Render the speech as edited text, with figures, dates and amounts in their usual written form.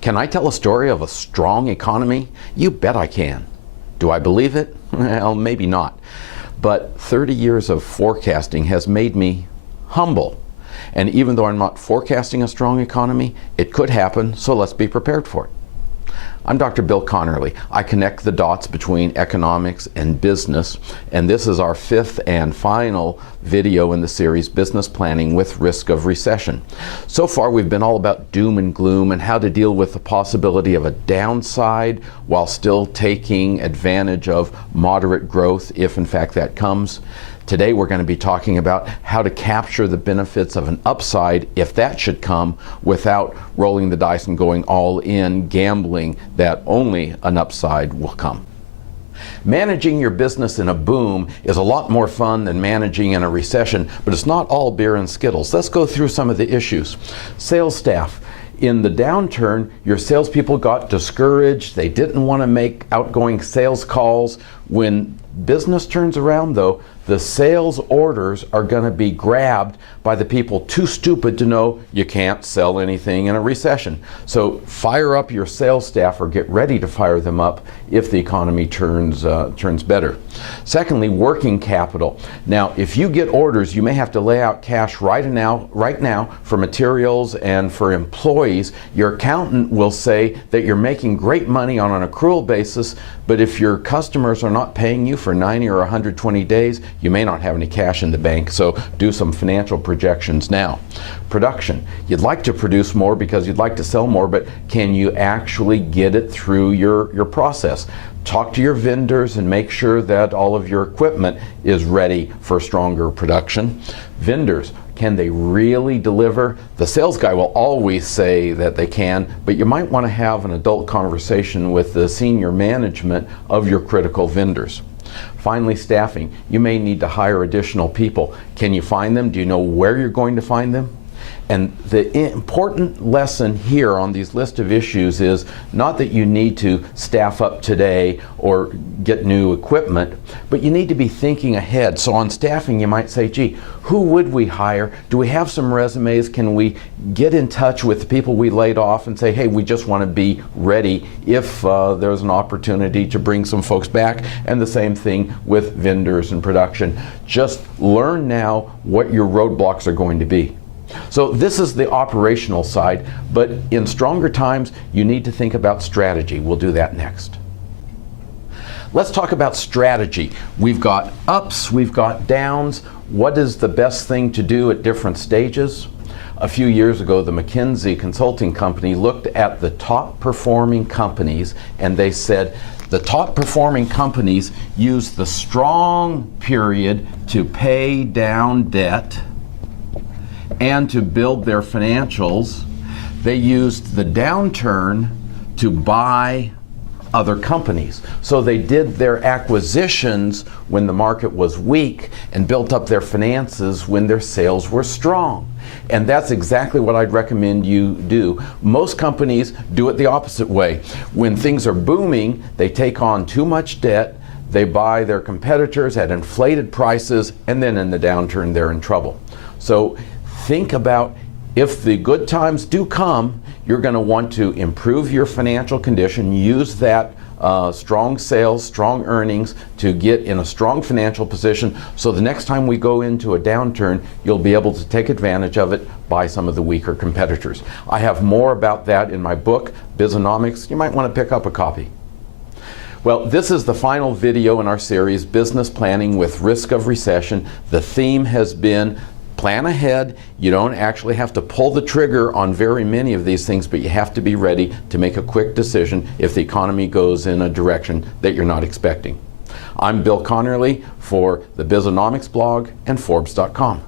Can I tell a story of a strong economy? You bet I can. Do I believe it? Well, maybe not. But 30 years of forecasting has made me humble. And even though I'm not forecasting a strong economy, it could happen, so let's be prepared for it. I'm Dr. Bill Conerly. I connect the dots between economics and business, and this is our fifth and final video in the series, Business Planning with Risk of Recession. So far, we've been all about doom and gloom and how to deal with the possibility of a downside while still taking advantage of moderate growth, if in fact that comes. Today we're going to be talking about how to capture the benefits of an upside if that should come without rolling the dice and going all in, gambling that only an upside will come. Managing your business in a boom is a lot more fun than managing in a recession, but it's not all beer and Skittles. Let's go through some of the issues. Sales staff. In the downturn, your salespeople got discouraged. They didn't want to make outgoing sales calls. When business turns around, though, the sales orders are going to be grabbed by the people too stupid to know you can't sell anything in a recession. So fire up your sales staff, or get ready to fire them up if the economy turns better. Secondly, working capital. Now, if you get orders, you may have to lay out cash right now for materials and for employees. Your accountant will say that you're making great money on an accrual basis, but if your customers are not paying you for 90 or 120 days, you may not have any cash in the bank, so do some financial projections now. Production. You'd like to produce more because you'd like to sell more, but can you actually get it through your process? Talk to your vendors and make sure that all of your equipment is ready for stronger production. Vendors, can they really deliver? The sales guy will always say that they can, but you might want to have an adult conversation with the senior management of your critical vendors. Finally, staffing. You may need to hire additional people. Can you find them? Do you know where you're going to find them? And the important lesson here on these list of issues is not that you need to staff up today or get new equipment, but you need to be thinking ahead. So on staffing, you might say, gee, who would we hire? Do we have some resumes? Can we get in touch with the people we laid off and say, hey, we just want to be ready if there's an opportunity to bring some folks back? And the same thing with vendors and production. Just learn now what your roadblocks are going to be. So this is the operational side, but in stronger times, you need to think about strategy. We'll do that next. Let's talk about strategy. We've got ups, we've got downs. What is the best thing to do at different stages? A few years ago, the McKinsey consulting company looked at the top performing companies, and they said the top performing companies use the strong period to pay down debt and to build their financials. They used the downturn to buy other companies. So they did their acquisitions when the market was weak and built up their finances when their sales were strong. And that's exactly what I'd recommend you do. Most companies do it the opposite way. When things are booming, they take on too much debt, they buy their competitors at inflated prices, and then in the downturn they're in trouble. So think about, if the good times do come, you're going to want to improve your financial condition, use that strong sales, strong earnings to get in a strong financial position, so the next time we go into a downturn, you'll be able to take advantage of it, buy some of the weaker competitors. I have more about that in my book, Bizonomics. You might want to pick up a copy. Well, this is the final video in our series, Business Planning with Risk of Recession. The theme has been plan ahead. You don't actually have to pull the trigger on very many of these things, but you have to be ready to make a quick decision if the economy goes in a direction that you're not expecting. I'm Bill Conerly for the Bizonomics blog and Forbes.com.